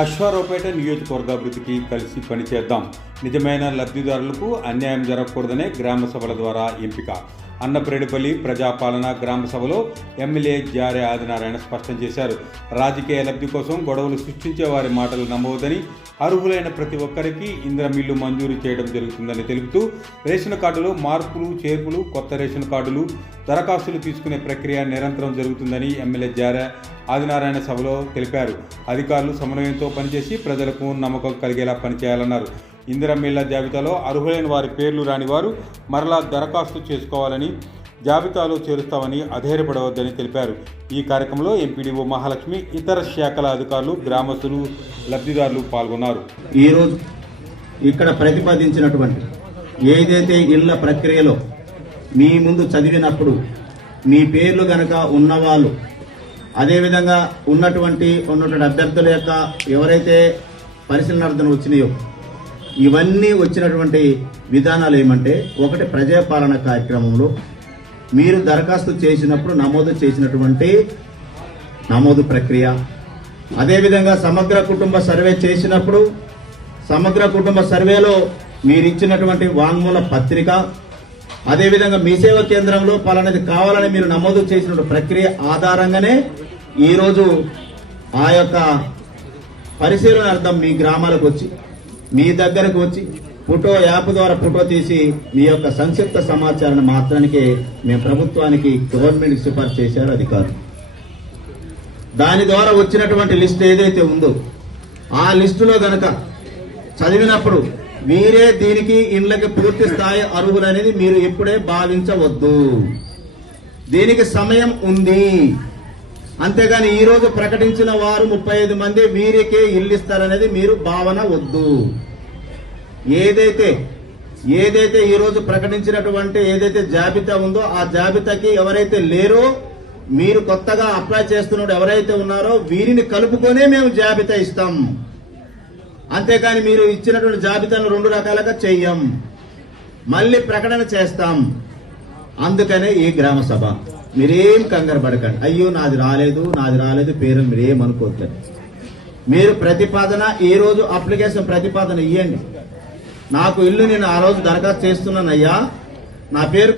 అశ్వారావుపేట నియోజకవర్గ అభివృద్ధికి కలిసి పనిచేద్దాం. నిజమైన లబ్ధిదారులకు అన్యాయం జరగకూడదనే గ్రామ సభల ద్వారా ఎంపిక. అన్నప్రేడుపల్లి ప్రజాపాలన గ్రామ సభలో ఎమ్మెల్యే జారే ఆదినారాయణ స్పష్టం చేశారు. రాజకీయ లబ్ధి కోసం గొడవలు సృష్టించే వారి మాటలు నమ్మవద్దని అర్హులైన ప్రతి ఒక్కరికి ఇంద్రమిల్లు మంజూరు చేయడం జరుగుతుందని తెలుపుతూ రేషన్ కార్డులో మార్పులు చేర్పులు కొత్త రేషన్ కార్డులు దరఖాస్తులు తీసుకునే ప్రక్రియ నిరంతరం జరుగుతుందని ఎమ్మెల్యే జార ఆదినారాయణ సభలో తెలిపారు. అధికారులు సమన్వయంతో పనిచేసి ప్రజలకు నమ్మకం కలిగేలా పనిచేయాలన్నారు. ఇందిరమ్మిళ్ళ జాబితాలో అర్హులైన వారి పేర్లు రాని వారు మరలా దరఖాస్తు చేసుకోవాలని జాబితాలో చేరుస్తామని అధైర్యపడవద్దని తెలిపారు. ఈ కార్యక్రమంలో ఎంపీడీఓ మహాలక్ష్మి ఇతర శాఖల అధికారులు గ్రామస్తులు లబ్ధిదారులు పాల్గొన్నారు. ఈరోజు ఇక్కడ ప్రతిపాదించినటువంటి ఏదైతే ఇళ్ళ ప్రక్రియలో మీ ముందు చదివినప్పుడు మీ పేర్లు గనక ఉన్నవాళ్ళు అదేవిధంగా ఉన్నటువంటి ఉన్నటువంటి అభ్యర్థుల యొక్క ఎవరైతే పరిశీలనార్థం వచ్చినాయో ఇవన్నీ వచ్చినటువంటి విధానాలు ఏమంటే ఒకటి ప్రజాపాలన కార్యక్రమంలో మీరు దరఖాస్తు చేసినప్పుడు నమోదు చేసినటువంటి నమోదు ప్రక్రియ. అదేవిధంగా సమగ్ర కుటుంబ సర్వే చేసినప్పుడు సమగ్ర కుటుంబ సర్వేలో మీరు ఇచ్చినటువంటి వాంగ్మూల పత్రిక అదేవిధంగా మీ సేవ కేంద్రంలో పలానది కావాలని మీరు నమోదు చేసిన ప్రక్రియ ఆధారంగానే ఈరోజు ఆ యొక్క పరిశీలన అర్థం మీ గ్రామాలకు వచ్చి మీ దగ్గరకు వచ్చి ఫోటో యాప్ ద్వారా ఫోటో తీసి మీ యొక్క సంక్షిప్త సమాచారాన్ని మాత్రానికే మేము ప్రభుత్వానికి గవర్నమెంట్ సిఫార్సు చేశారు అధికారులు దాని ద్వారా వచ్చినటువంటి లిస్ట్ ఏదైతే ఉందో ఆ లిస్టులో గనక చదివినప్పుడు మీరే దీనికి ఇండ్లకి పూర్తి స్థాయి అరువులనేది మీరు ఇప్పుడే భావించవద్దు. దీనికి సమయం ఉంది. అంతేగాని ఈ రోజు ప్రకటించిన వారు ముప్పై ఐదు మంది వీరికే ఇల్లు ఇస్తారనేది మీరు భావన వద్దు. ఏదైతే ఏదైతే ఈ రోజు ప్రకటించినటువంటి ఏదైతే జాబితా ఉందో ఆ జాబితాకి ఎవరైతే లేరో మీరు కొత్తగా అప్లై చేస్తున్న ఎవరైతే ఉన్నారో వీరిని కలుపుకొనే మేము జాబితా ఇస్తాం. అంతేకాని మీరు ఇచ్చినటువంటి జాబితాను రెండు రకాలుగా చెయ్యం మళ్ళీ ప్రకటన చేస్తాం. అందుకనే ఈ గ్రామ సభ. మీరేం కంగారు పడకండి. అయ్యో నాది రాలేదు నాది రాలేదు పేరు మీరేం అనుకోవద్దు మీరు ప్రతిపాదన ఈ రోజు అప్లికేషన్ ప్రతిపాదన ఇవ్వండి నాకు ఇల్లు నేను ఆ రోజు దరఖాస్తు చేస్తున్నానయ్యా. నా పేరు